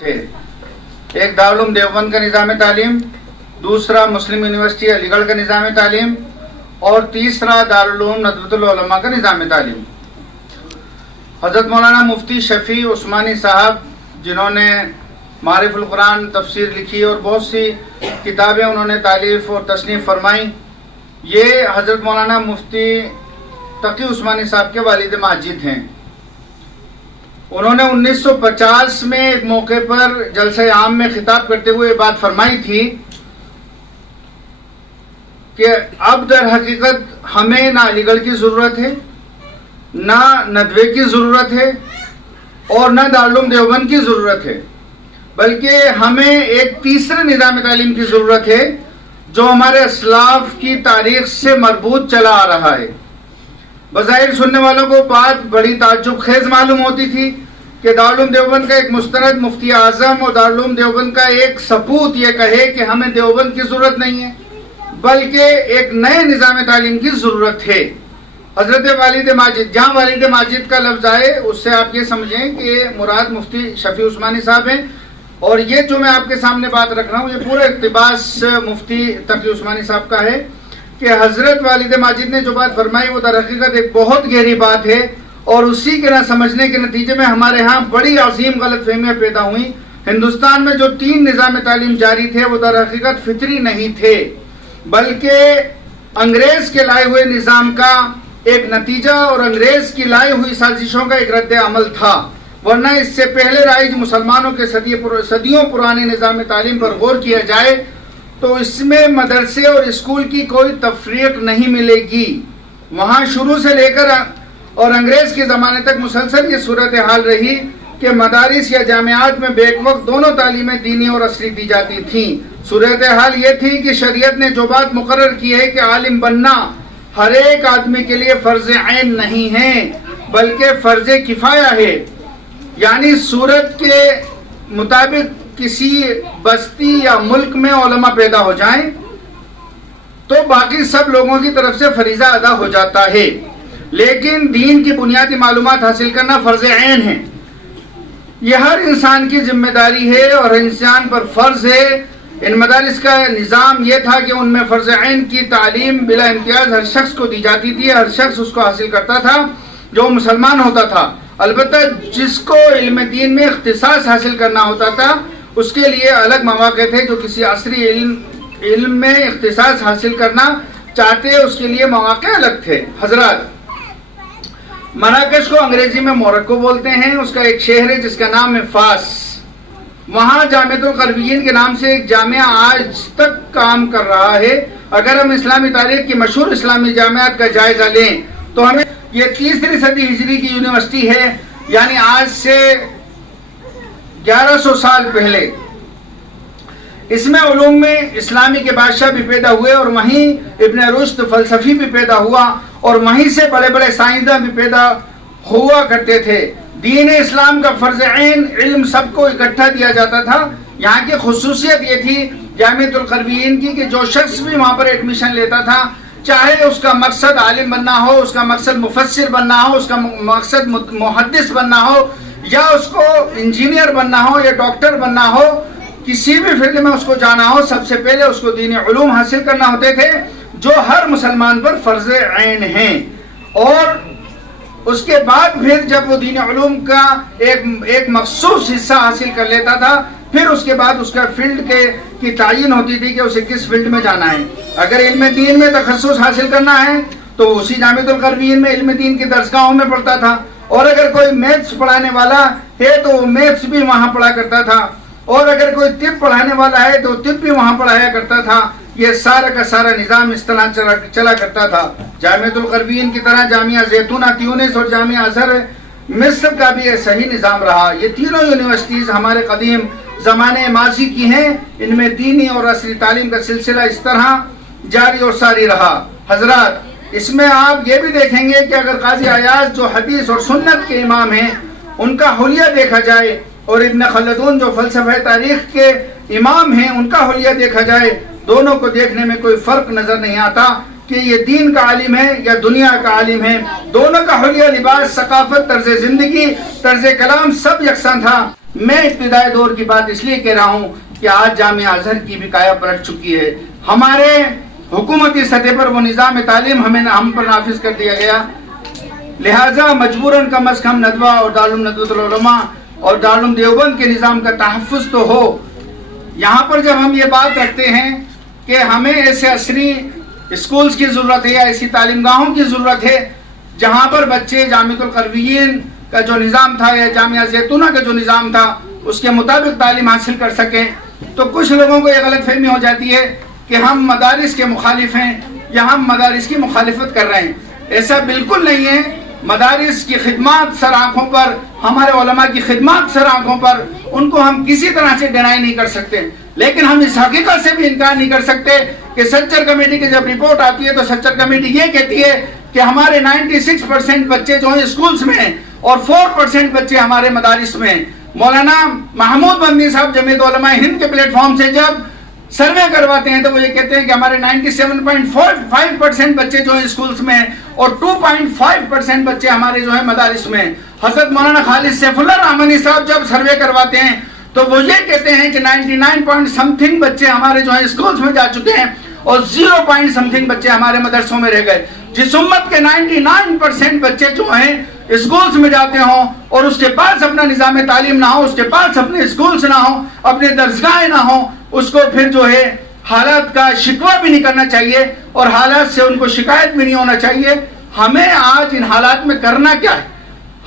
تھے، ایک دارالعلوم دیوبند کا نظام تعلیم، دوسرا مسلم یونیورسٹی علی گڑھ کا نظام تعلیم اور تیسرا دارالعلوم ندوۃ العلماء کا نظام تعلیم۔ حضرت مولانا مفتی شفیع عثمانی صاحب جنہوں نے معارف القرآن تفسیر لکھی اور بہت سی کتابیں انہوں نے تالیف اور تصنیف فرمائیں، یہ حضرت مولانا مفتی تقی عثمانی صاحب کے والد ماجد ہیں۔ انہوں نے 1950 میں ایک موقع پر جلسہ عام میں خطاب کرتے ہوئے یہ بات فرمائی تھی کہ اب در حقیقت ہمیں نہ علی گڑھ کی ضرورت ہے، نہ ندوے کی ضرورت ہے اور نہ دارالعلوم دیوبند کی ضرورت ہے، بلکہ ہمیں ایک تیسرے نظام تعلیم کی ضرورت ہے جو ہمارے اسلاف کی تاریخ سے مربوط چلا آ رہا ہے۔ بظاہر سننے والوں کو بات بڑی تعجب خیز معلوم ہوتی تھی کہ دارالعلوم دیوبند کا ایک مستند مفتی اعظم اور دارالعلوم دیوبند کا ایک سپوت یہ کہے کہ ہمیں دیوبند کی ضرورت نہیں ہے بلکہ ایک نئے نظام تعلیم کی ضرورت ہے۔ حضرت والد ماجد، جہاں والد ماجد کا لفظ آئے اس سے آپ یہ سمجھیں کہ مراد مفتی شفیع عثمانی صاحب ہیں، اور یہ جو میں آپ کے سامنے بات رکھ رہا ہوں یہ پورا اقتباس مفتی تقی عثمانی صاحب کا ہے کہ حضرت والد ماجد نے جو بات فرمائی وہ در حقیقت ایک بہت گہری بات ہے، اور اسی کے نہ سمجھنے کے نتیجے میں ہمارے ہاں بڑی عظیم غلط فہمیاں پیدا ہوئیں۔ ہندوستان میں جو 3 نظام تعلیم جاری تھے وہ در حقیقت فطری نہیں تھے بلکہ انگریز کے لائے ہوئے نظام کا ایک نتیجہ اور انگریز کی لائی ہوئی سازشوں کا ایک رد عمل تھا، ورنہ اس سے پہلے رائج مسلمانوں کے صدیوں پرانے نظام تعلیم پر غور کیا جائے تو اس میں مدرسے اور اسکول کی کوئی تفریق نہیں ملے گی۔ وہاں شروع سے لے کر اور انگریز کے زمانے تک مسلسل یہ صورتحال رہی کہ مدارس یا جامعات میں بیک وقت دونوں تعلیمیں دینی اور عصری دی جاتی تھیں۔ صورتحال یہ تھی کہ شریعت نے جو بات مقرر کی ہے کہ عالم بننا ہر ایک آدمی کے لیے فرض عین نہیں ہے بلکہ فرض کفایہ ہے، یعنی صورت کے مطابق کسی بستی یا ملک میں علماء پیدا ہو جائیں تو باقی سب لوگوں کی طرف سے فریضہ ادا ہو جاتا ہے، لیکن دین کی بنیادی معلومات حاصل کرنا فرض عین ہے۔ یہ ہر انسان کی ذمہ داری ہے اور انسان پر فرض ہے۔ ان مدارس کا نظام یہ تھا کہ ان میں فرض عین کی تعلیم بلا امتیاز ہر شخص کو دی جاتی تھی، ہر شخص اس کو حاصل کرتا تھا جو مسلمان ہوتا تھا۔ البتہ جس کو علم دین میں اختصاص حاصل کرنا ہوتا تھا اس کے لیے الگ مواقع تھے، جو کسی عصری علم میں اختصاص حاصل کرنا چاہتے اس کے لیے مواقع الگ تھے۔ حضرات، مراکش کو انگریزی میں موروکو بولتے ہیں، اس کا ایک شہر ہے جس کا نام ہے فاس۔ وہاں جامعۃ الغربیین کے نام سے ایک جامعہ آج تک کام کر رہا ہے۔ اگر ہم اسلامی تاریخ کی مشہور اسلامی جامعات کا جائزہ لیں تو ہمیں یہ 3ری صدی ہجری کی یونیورسٹی ہے، یعنی آج سے 1100 سال پہلے۔ اس میں علوم میں اسلامی کے بادشاہ بھی پیدا ہوئے اور وہیں ابن رشد فلسفی بھی پیدا ہوا اور وہیں سے بڑے بڑے سائنسداں بھی پیدا ہوا کرتے تھے۔ دین اسلام کا فرض عین علم سب کو اکٹھا دیا جاتا تھا۔ یہاں کی خصوصیت یہ تھی جامعۃ الغربیین کی کہ جو شخص بھی وہاں پر ایڈمیشن لیتا تھا، چاہے اس کا مقصد عالم بننا ہو، اس کا مقصد مفسر بننا ہو، اس کا مقصد محدث بننا ہو، یا اس کو انجینئر بننا ہو یا ڈاکٹر بننا ہو، کسی بھی فیلڈ میں اس کو جانا ہو، سب سے پہلے اس کو دینی علوم حاصل کرنا ہوتے تھے جو ہر مسلمان پر فرض عین ہیں، اور اس کے بعد پھر جب وہ دین علوم کا ایک مخصوص حصہ حاصل کر لیتا تھا پھر اس کے بعد اس کا فیلڈ کی تعین ہوتی تھی کہ اسے کس فیلڈ میں جانا ہے۔ اگر علم دین میں تخصص حاصل کرنا ہے تو اسی جامعۃ الغربیین میں علم دین کی درسگاہوں میں پڑھتا تھا، اور اگر کوئی میتھس پڑھانے والا ہے تو وہ میتھس بھی وہاں پڑھا کرتا تھا، اور اگر کوئی طب پڑھانے والا ہے تو طب بھی وہاں پڑھایا کرتا تھا۔ یہ سارا کا سارا نظام اس طرح چلا کرتا تھا۔ جامعۃ الغربیین کی طرح جامعہ زیتونہ تیونس اور جامعہ ازہر مصر کا بھی یہ صحیح نظام رہا۔ یہ تینوں یونیورسٹیز ہمارے قدیم زمانے ماضی کی ہیں، ان میں دینی اور عصری تعلیم کا سلسلہ اس طرح جاری اور ساری رہا۔ حضرات، اس میں آپ یہ بھی دیکھیں گے کہ اگر قاضی عیاض جو حدیث اور سنت کے امام ہیں ان کا حلیہ دیکھا جائے، اور ابن خلدون جو فلسفہ تاریخ کے امام ہیں ان کا حلیہ دیکھا جائے، دونوں کو دیکھنے میں کوئی فرق نظر نہیں آتا کہ یہ دین کا عالم ہے یا دنیا کا عالم ہے۔ دونوں کا حلیہ، لباس، ثقافت، طرز زندگی، طرز کلام سب یکساں تھا۔ میں ابتدائی دور کی بات اس لیے کہہ رہا ہوں کہ آج جامعہ ازہر کی بھی کایا پلٹ چکی ہے. ہمارے حکومتی سطح پر وہ نظام تعلیم ہم پر نافذ کر دیا گیا، لہٰذا مجبوراً کم از کم ندوہ اور دارالعلوم ندوۃ العلماء اور دارالعلوم دیوبند کے نظام کا تحفظ تو ہو. یہاں پر جب ہم یہ بات رکھتے ہیں کہ ہمیں ایسے عصری اسکولز کی ضرورت ہے یا ایسی تعلیم گاہوں کی ضرورت ہے جہاں پر بچے جامعۃ القرویین کا جو نظام تھا یا جامعہ زیتونہ کا جو نظام تھا اس کے مطابق تعلیم حاصل کر سکیں، تو کچھ لوگوں کو یہ غلط فہمی ہو جاتی ہے کہ ہم مدارس کے مخالف ہیں یا ہم مدارس کی مخالفت کر رہے ہیں. ایسا بالکل نہیں ہے. مدارس کی خدمات سر آنکھوں پر، ہمارے علماء کی خدمات سر آنکھوں پر، ان کو ہم کسی طرح سے ڈینائی نہیں کر سکتے، لیکن ہم اس حقیقت سے بھی انکار نہیں کر سکتے کہ سچر کمیٹی کی جب رپورٹ آتی ہے تو سچر کمیٹی یہ کہتی ہے کہ ہمارے 96% بچے جو ہیں اسکولز میں ہیں اور 4% بچے ہمارے مدارس میں ہیں. مولانا محمود مدنی صاحب جمعیت علماء ہند کے پلیٹ فارم سے جب سروے کرواتے ہیں تو وہ یہ کہتے ہیں کہ ہمارے 97.5% بچے جو ہیں اسکولز میں ہیں اور 2.5% بچے ہمارے جو ہیں مدارس میں ہیں. حضرت مولانا خالد سیف اللہ رحمانی صاحب جب سروے کرواتے ہیں تو وہ یہ کہتے ہیں کہ 99 بچے ہمارے جو ہیں اسکولز میں جا چکے ہیں اور 0 بچے ہمارے مدرسوں میں رہ گئے. جس امت کے 99% بچے جو ہیں اسکولز میں جاتے ہوں اور اس کے پاس اپنا نظام تعلیم نہ ہو، اس کے پاس اپنے اسکولز نہ ہوں، اپنے درسگاہیں نہ ہوں، اس کو پھر جو ہے حالات کا شکوہ بھی نہیں کرنا چاہیے اور حالات سے ان کو شکایت بھی نہیں ہونا چاہیے. ہمیں آج ان حالات میں کرنا کیا ہے؟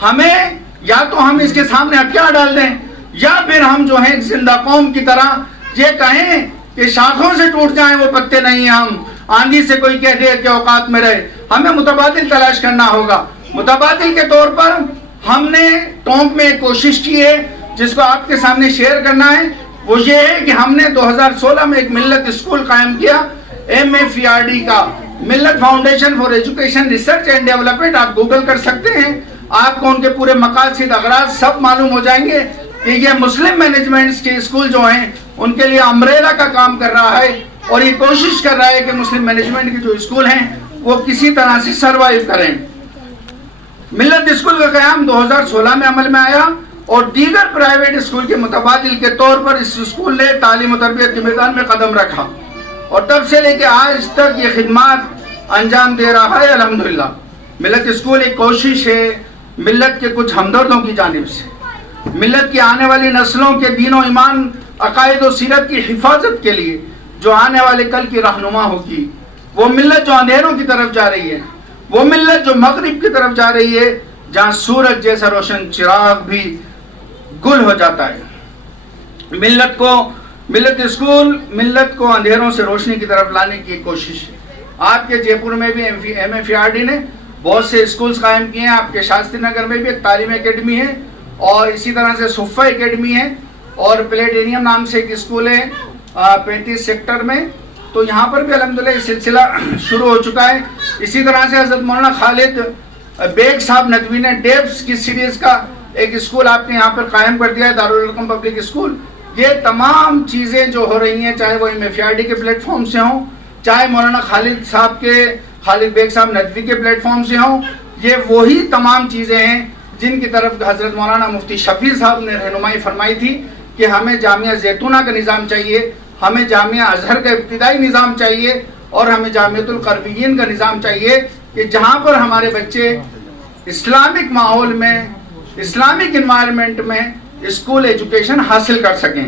ہمیں یا تو ہم اس کے سامنے ہتھیار ڈال دیں یا پھر ہم جو ہیں زندہ قوم کی طرح یہ کہیں کہ شاخوں سے ٹوٹ جائیں وہ پتے نہیں، ہم آندھی سے کوئی کہہ دے کہ اوقات میں رہے. ہمیں متبادل تلاش کرنا ہوگا. متبادل کے طور پر ہم نے ٹونک میں ایک کوشش کی ہے جس کو آپ کے سامنے شیئر کرنا ہے. وہ یہ ہے کہ ہم نے 2016 میں ایک ملت اسکول قائم کیا، MFERD کا، ملت foundation for education research and development. آپ گوگل کر سکتے ہیں، آپ کو ان کے پورے مقاصد، اغراض سب معلوم ہو جائیں گے کہ یہ مسلم مینجمنٹس کے اسکول جو ہیں ان کے لیے امبریلا کا کام کر رہا ہے اور یہ کوشش کر رہا ہے کہ مسلم مینجمنٹ کے جو اسکول ہیں وہ کسی طرح سے سروائیو کریں. ملت اسکول کا قیام 2016 میں عمل میں آیا اور دیگر پرائیویٹ اسکول کے متبادل کے طور پر اس اسکول نے تعلیم و تربیت کے میدان میں قدم رکھا اور تب سے لے کے آج تک یہ خدمات انجام دے رہا ہے. الحمدللہ ملت اسکول ایک کوشش ہے ملت کے کچھ ہمدردوں کی جانب سے، ملت کی آنے والی نسلوں کے دین و ایمان، عقائد و سیرت کی حفاظت کے لیے جو آنے والے کل کی رہنما ہوگی. وہ ملت جو اندھیروں کی طرف جا رہی ہے، وہ ملت جو مغرب کی طرف جا رہی ہے جہاں سورج جیسا روشن چراغ بھی گل ہو جاتا ہے. ملت اسکول ملت کو اندھیروں سے روشنی کی طرف لانے کی ایک کوشش ہے. آپ کے جے پور میں بھی MFERD نے بہت سے اسکولز قائم کیے ہیں. آپ کے شاستری نگر میں بھی ایک تعلیم اکیڈمی ہے اور اسی طرح سے صفہ اکیڈمی ہے اور پلیٹینیم نام سے ایک اسکول ہے 35 سیکٹر میں. تو یہاں پر بھی الحمدللہ یہ سلسلہ شروع ہو چکا ہے. اسی طرح سے حضرت مولانا خالد بیگ صاحب ندوی نے ڈیبس کی سیریز کا ایک اسکول آپ نے یہاں پر قائم کر دیا ہے، دارالعلوم پبلک اسکول. یہ تمام چیزیں جو ہو رہی ہیں چاہے وہ MFERD کے پلیٹ فارم سے ہوں، چاہے مولانا خالد بیگ صاحب ندوی کے پلیٹ فارم سے ہوں، یہ وہی تمام چیزیں ہیں جن کی طرف حضرت مولانا مفتی شفیع صاحب نے رہنمائی فرمائی تھی کہ ہمیں جامعہ زیتونہ کا نظام چاہیے، ہمیں جامعہ ازہر کا ابتدائی نظام چاہیے اور ہمیں جامعۃ القرویین کا نظام چاہیے کہ جہاں پر ہمارے بچے اسلامک ماحول میں، اسلامک انوائرمنٹ میں اسکول ایجوکیشن حاصل کر سکیں.